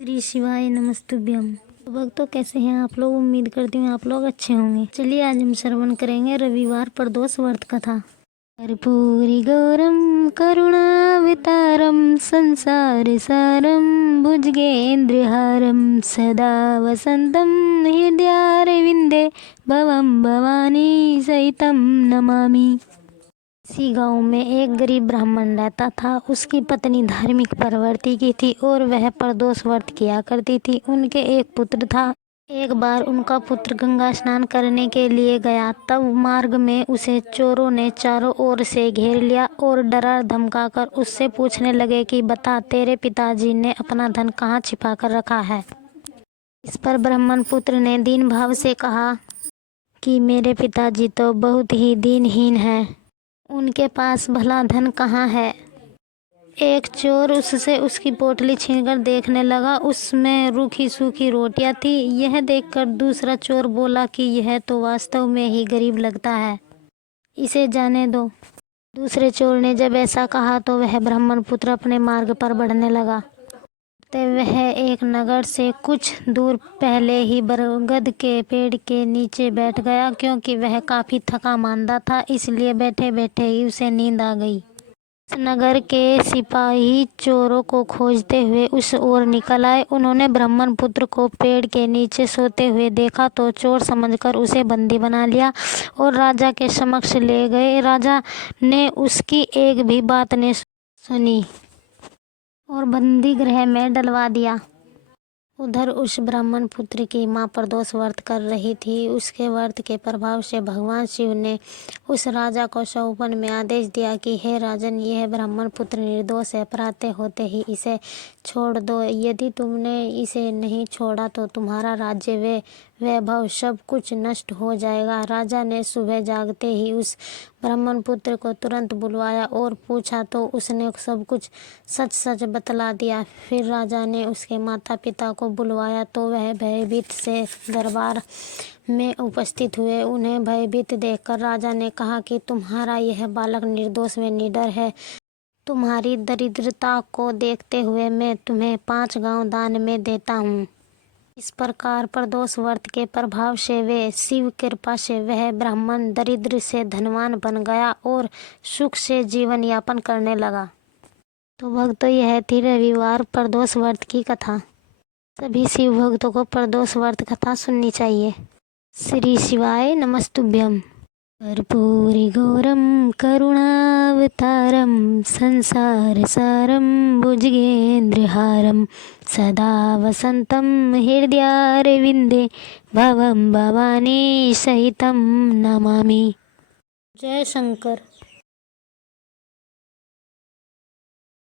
श्री शिवाय नमस्तुभ्यम। तो भक्तों, कैसे हैं आप लोग? उम्मीद करती हूँ आप लोग अच्छे होंगे। चलिए आज हम श्रवण करेंगे रविवार प्रदोष व्रत कथा। कर्पूरी गौरम करुणावतारम संसार सारम भुजगेन्द्रहारम सदा वसंतम हृदयारविंदे भवम भवानी सहितम नमामि। इसी गांव में एक गरीब ब्राह्मण रहता था। उसकी पत्नी धार्मिक प्रवृत्ति की थी और वह प्रदोष व्रत किया करती थी। उनके एक पुत्र था। एक बार उनका पुत्र गंगा स्नान करने के लिए गया। तब मार्ग में उसे चोरों ने चारों ओर से घेर लिया और डरा धमका कर उससे पूछने लगे कि बता, तेरे पिताजी ने अपना धन कहाँ छिपा कर रखा है। इस पर ब्राह्मण पुत्र ने दीन भाव से कहा कि मेरे पिताजी तो बहुत ही दीनहीन हैं, उनके पास भला धन कहाँ है। एक चोर उससे उसकी पोटली छीनकर देखने लगा। उसमें रूखी सूखी रोटियां थी। यह देखकर दूसरा चोर बोला कि यह तो वास्तव में ही गरीब लगता है, इसे जाने दो। दूसरे चोर ने जब ऐसा कहा तो वह ब्राह्मण पुत्र अपने मार्ग पर बढ़ने लगा। वह एक नगर से कुछ दूर पहले ही बरगद के पेड़ के नीचे बैठ गया। क्योंकि वह काफी थका मांदा था, इसलिए बैठे बैठे ही उसे नींद आ गई। उस नगर के सिपाही चोरों को खोजते हुए उस ओर निकल आए। उन्होंने ब्राह्मण पुत्र को पेड़ के नीचे सोते हुए देखा तो चोर समझकर उसे बंदी बना लिया और राजा के समक्ष ले गए। राजा ने उसकी एक भी बात नहीं सुनी और बंदी गृह में डलवा दिया। उधर उस ब्राह्मण पुत्र की मां प्रदोष व्रत कर रही थी। उसके व्रत के प्रभाव से भगवान शिव ने उस राजा को स्वप्न में आदेश दिया कि हे राजन, यह ब्राह्मण पुत्र निर्दोष है, प्रातः होते ही इसे छोड़ दो। यदि तुमने इसे नहीं छोड़ा तो तुम्हारा राज्य व वैभव सब कुछ नष्ट हो जाएगा। राजा ने सुबह जागते ही उस ब्राह्मण पुत्र को तुरंत बुलवाया और पूछा तो उसने सब कुछ सच सच बतला दिया। फिर राजा ने उसके माता पिता को बुलवाया तो वह भयभीत से दरबार में उपस्थित हुए। उन्हें भयभीत देखकर राजा ने कहा कि तुम्हारा यह बालक निर्दोष व निडर है। तुम्हारी दरिद्रता को देखते हुए मैं तुम्हें 5 गांव दान में देता हूँ। इस प्रकार प्रदोष व्रत के प्रभाव से वे शिव कृपा से वह ब्राह्मण दरिद्र से धनवान बन गया और सुख से जीवन यापन करने लगा। तो भक्तों, यह थी रविवार प्रदोष व्रत की कथा। सभी शिव भक्तों को प्रदोष व्रत कथा सुननी चाहिए। श्री शिवाय नमस्तुभ्यम। कर्पूरी गौरम करुणावतारम संसार सारम भुजगेन्द्रहारम सदा वसंतम हृदयारविंदे भवम भवानी सहितम नमामि। जय शंकर।